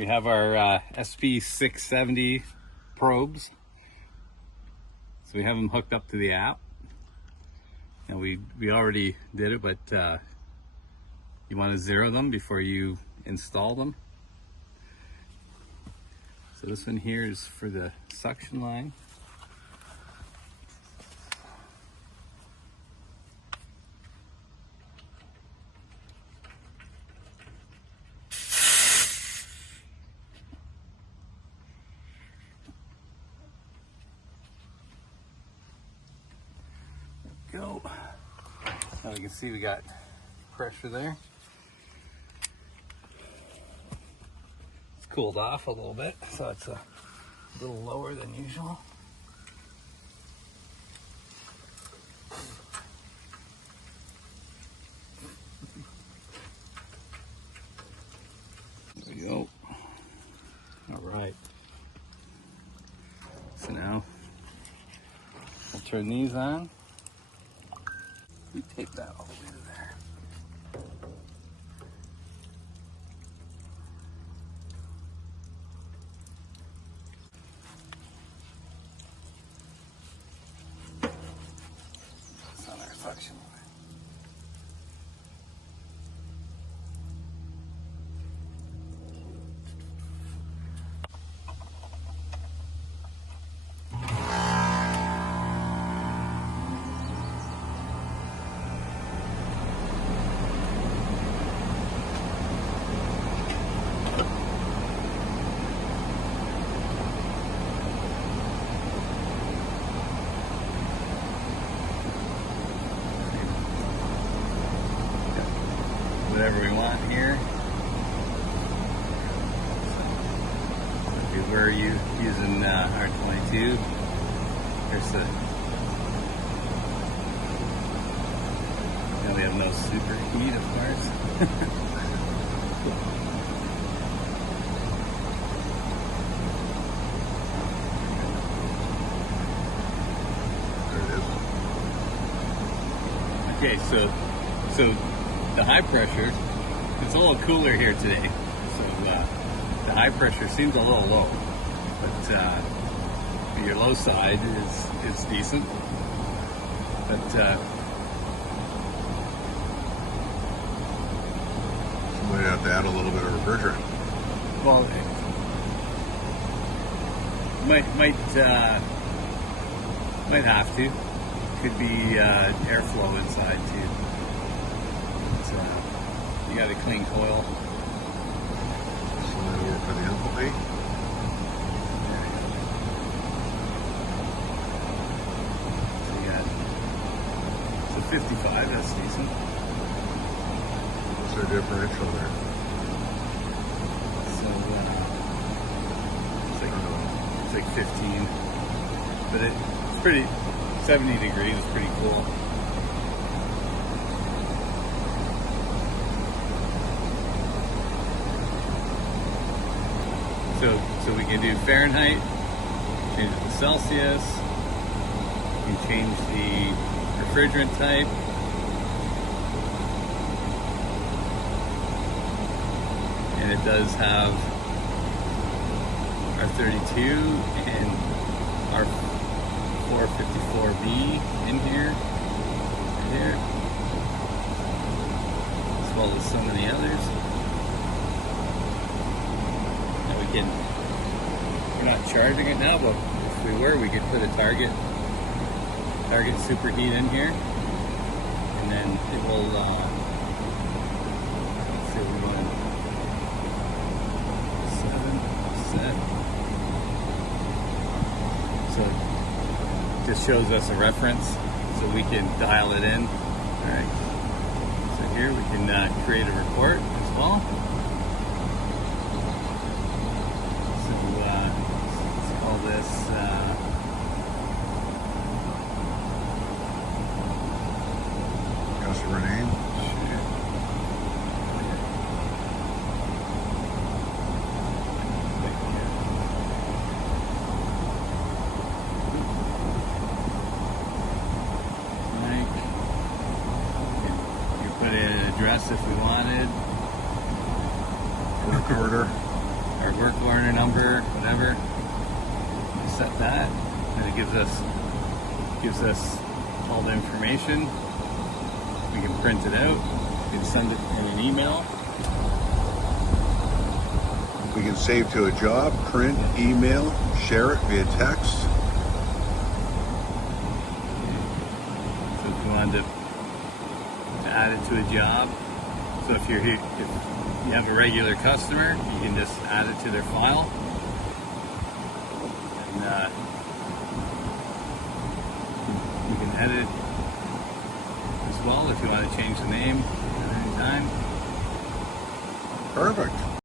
We have our SP670 probes. So we have them hooked up to the app. And we already did it, but you want to zero them before you install them. So this one here is for the suction line. Go. Now we can see we got pressure there. It's cooled off a little bit, so it's a little lower than usual. There we go. All right. So now we'll turn these on. We tape that all the way to there. It's on our suction line. Whatever we want here. So we're using R22. There's the. Now we have no super heat, of course. There it is. Okay, so the high pressure, it's a little cooler here today, so the high pressure seems a little low, but your low side is decent. But Somebody have to add a little bit of refrigerant. well, might have to. Could be airflow inside too. You got a clean coil. Slide over for the enthalpy. So you got so 55. That's decent. What's our differential there? So it's like 15, but it's pretty 70 degrees. It's pretty cool. So we can do Fahrenheit, change it to Celsius, we can change the refrigerant type. And it does have our 32 and our 454B in here, right here, as well as some of the others. We're not charging it now, but if we were, we could put a target superheat in here, and then it will. Let's see, we're going 7 set. So it just shows us a reference, so we can dial it in. All right. So here we can create a report as well. Customer name? You put in an address if we wanted. Work order. our work order number, whatever. We set that, and it gives us all the information. We can print it out. We can send it in an email. We can save to a job, print, email, share it via text. So if you wanted to add it to a job, so if you're here, if you have a regular customer, you can just add it to their file. And you can edit as well if you want to change the name at any time. Perfect.